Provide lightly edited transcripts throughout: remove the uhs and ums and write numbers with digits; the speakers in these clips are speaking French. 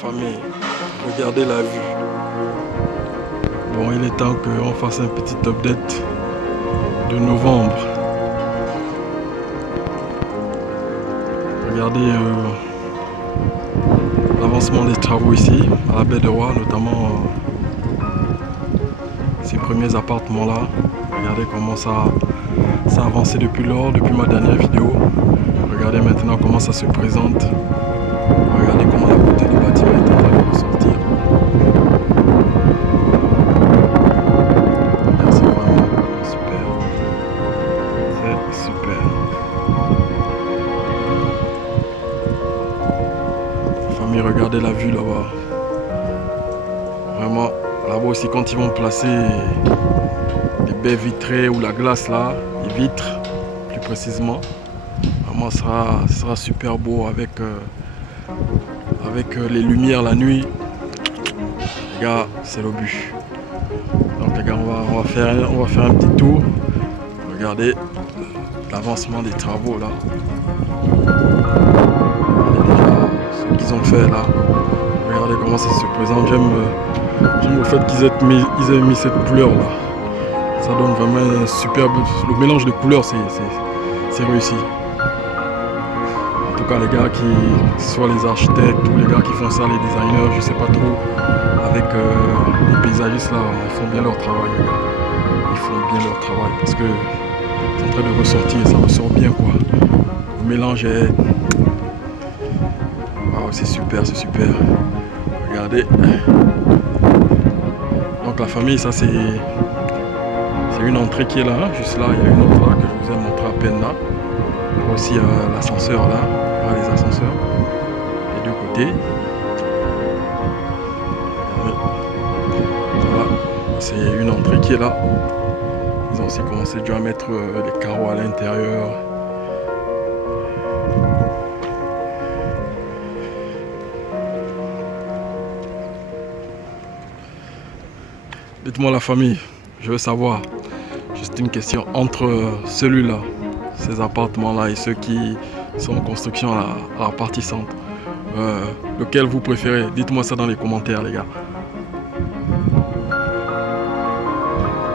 famille, regardez la vue. Bon, il est temps qu'on fasse un petit update de novembre. Regardez l'avancement des travaux ici, à la baie de Roi, notamment ces premiers appartements là. Regardez comment ça a avancé depuis lors, depuis ma dernière vidéo. Regardez maintenant comment ça se présente. Regardez comment la beauté du bâtiment est en train de ressortir. C'est vraiment super. C'est super. Famille, regardez la vue là-bas. Vraiment, là-bas aussi quand ils vont placer les baies vitrées ou la glace là, les vitres plus précisément, vraiment ça sera super beau avec les lumières la nuit. Les gars, c'est le but. Donc les gars, on va faire un petit tour. Regardez l'avancement des travaux là. Regardez déjà ce qu'ils ont fait là. Regardez comment ça se présente. J'aime le fait qu'ils aient mis cette couleur là. Ça donne vraiment un superbe. Le mélange de couleurs, c'est réussi. En tout cas, les gars qui soient les architectes ou les gars qui font ça, les designers, je sais pas trop, avec les paysagistes là, ils font bien leur travail, les gars. Ils font bien leur travail parce que c'est en train de ressortir, ça ressort bien quoi. Le mélange est. Wow, c'est super, c'est super. Regardez. Donc la famille, ça c'est une entrée qui est là, hein, juste là, il y a une autre là que je vous ai montré à peine là. Il y a aussi l'ascenseur là, voilà, les ascenseurs. Les deux côtés. Voilà, c'est une entrée qui est là. Ils ont aussi commencé déjà à mettre les carreaux à l'intérieur. Dites-moi la famille, je veux savoir, juste une question, entre celui-là, ces appartements-là et ceux qui sont en construction à la partie centre, lequel vous préférez? Dites-moi ça dans les commentaires les gars.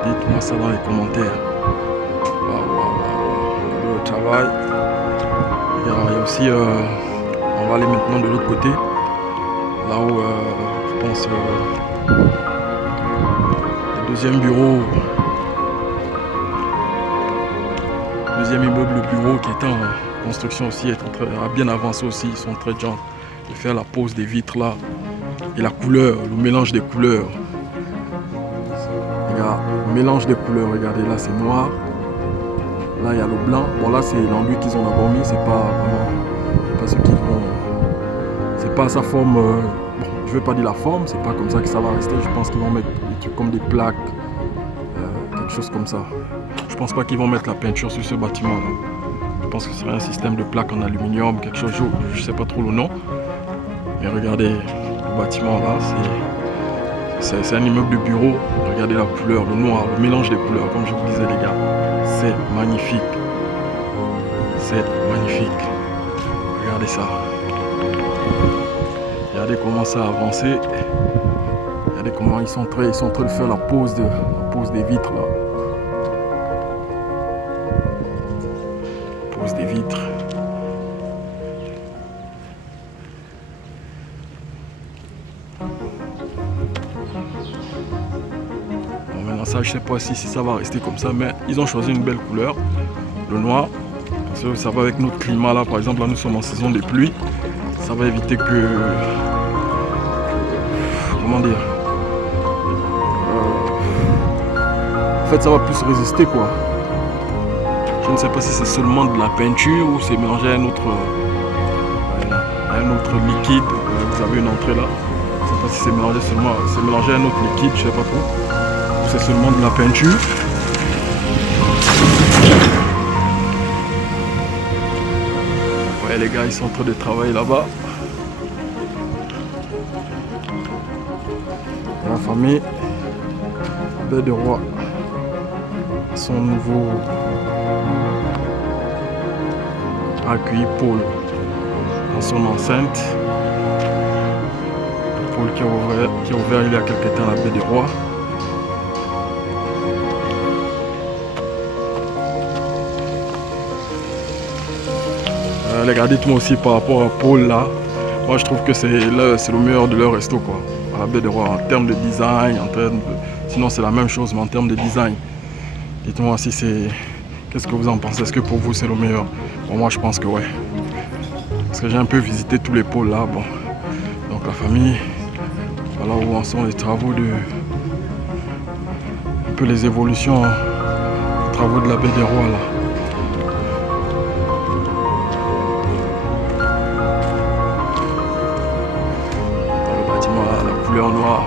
Dites-moi ça dans les commentaires. Le travail. Il y a aussi, on va aller maintenant de l'autre côté, là où je pense le deuxième bureau, deuxième immeuble, le bureau qui est en construction aussi, a bien avancé aussi. Ils sont très gens de faire la pose des vitres là et la couleur, le mélange des couleurs. Regarde, le mélange des couleurs, regardez là c'est noir, là il y a le blanc. Bon là c'est l'enduit qu'ils ont d'abord mis, c'est pas vraiment, c'est pas ce qu'ils vont, c'est pas sa forme. Bon, je vais pas dire la forme, c'est pas comme ça que ça va rester. Je pense qu'ils vont mettre des trucs comme des plaques, quelque chose comme ça. Je pense pas qu'ils vont mettre la peinture sur ce bâtiment là. Je pense que ce serait un système de plaques en aluminium, quelque chose, je sais pas trop le nom. Mais regardez le bâtiment là, c'est un immeuble de bureau. Regardez la couleur, le noir, le mélange des couleurs, comme je vous disais les gars. C'est magnifique. C'est magnifique. Regardez ça. Regardez comment ça a avancé. Regardez comment ils sont en train de faire la pose des vitres là. La pose des vitres. Bon, maintenant ça, je sais pas si ça va rester comme ça, mais ils ont choisi une belle couleur, le noir. Parce que ça va avec notre climat là. Par exemple, là nous sommes en saison des pluies. Ça va éviter que, comment dire, en fait ça va plus résister quoi. Je ne sais pas si c'est seulement de la peinture ou c'est mélangé à un autre liquide. Vous avez une entrée là. Je ne sais pas si c'est mélangé à un autre liquide, je sais pas trop. Ou c'est seulement de la peinture. Ouais les gars, ils sont en train de travailler là-bas. La famille baie de Roi, son nouveau accueil pôle dans son enceinte. pôle qui a ouvert il y a quelques temps à la baie des Rois. Les gars, dites-moi aussi par rapport à pôle là. Moi je trouve que c'est le meilleur de leur resto quoi. À la baie des Rois en termes de design, sinon c'est la même chose mais en termes de design. Dites-moi si c'est... Qu'est-ce que vous en pensez? Est-ce que pour vous c'est le meilleur? Bon, moi je pense que ouais. Parce que j'ai un peu visité tous les pôles là. Bon. Donc la famille, voilà où en sont les travaux de... Un peu les évolutions, les travaux de la baie des Rois là. Le bâtiment là, la couleur noire,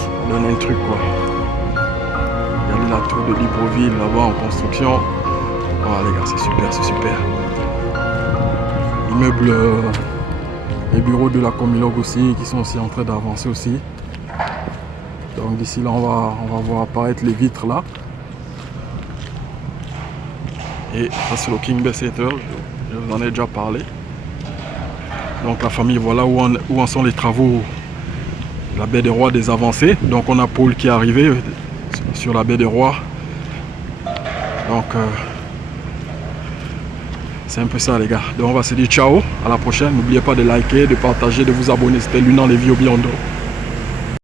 ça donne un truc quoi. Regardez la tour de Libreville là-bas en construction. Oh les gars, c'est super, c'est super. Immeuble, les bureaux de la Comilog aussi, qui sont aussi en train d'avancer aussi. Donc d'ici là, on va voir apparaître les vitres là. Et ça c'est le King Bay Theatre, je vous en ai déjà parlé. Donc la famille, voilà où en sont les travaux. La baie des Rois des avancées. Donc on a Paul qui est arrivé sur la baie des Rois. Donc c'est un peu ça les gars. Donc on va se dire ciao, à la prochaine. N'oubliez pas de liker, de partager, de vous abonner. C'était Lunan Lévi au Biondo.